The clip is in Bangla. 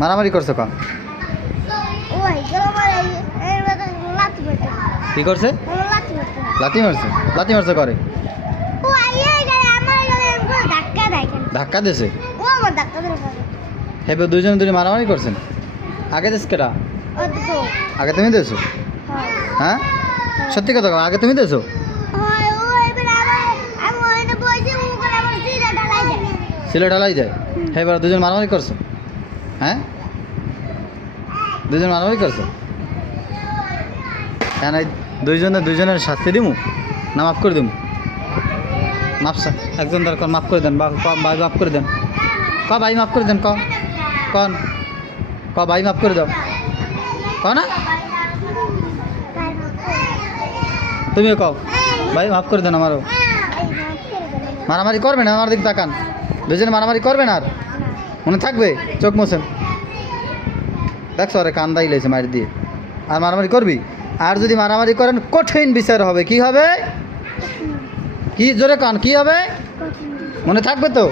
মারামারি করছো কখন? কি করছে? লাথি মারছে। লাথি মারছে করে ধাক্কা দিয়েছে। হেবে দুজনে দুজন মারামারি করছেন। আগে দিস কেটা? আগে তুমি দিয়েছো? হ্যাঁ সত্যি কথা আগে তুমি দিয়েছো? সিলে ঢালাই যায়। হ্যাঁ এবার দুজন মারামারি করছো? হ্যাঁ দুজন মারামারি করছো? হ্যাঁ না দুজনের শাস্তি দিমু না মাফ করে দিমু? মাফসা একজন দরকার মাফ করে দেন। ভাই মাফ করে দেন। ভাই মাফ করে দেন। কন ভাই মাফ করে দাও। না তুমিও কও ভাই মাফ করে দেন আমারও। মারামারি করবেন আমার দিক তাকান। দুজনে মারামারি করবেন আর মনে থাকবে? চোখ মোছেন। দেখছো আরে কান্দাই লেছে মারি দিয়ে। আর মারামারি করবি? আর যদি মারামারি করেন কঠিন বিচার হবে। কি হবে? কি জোরে কান কি হবে? মনে থাকবে তো?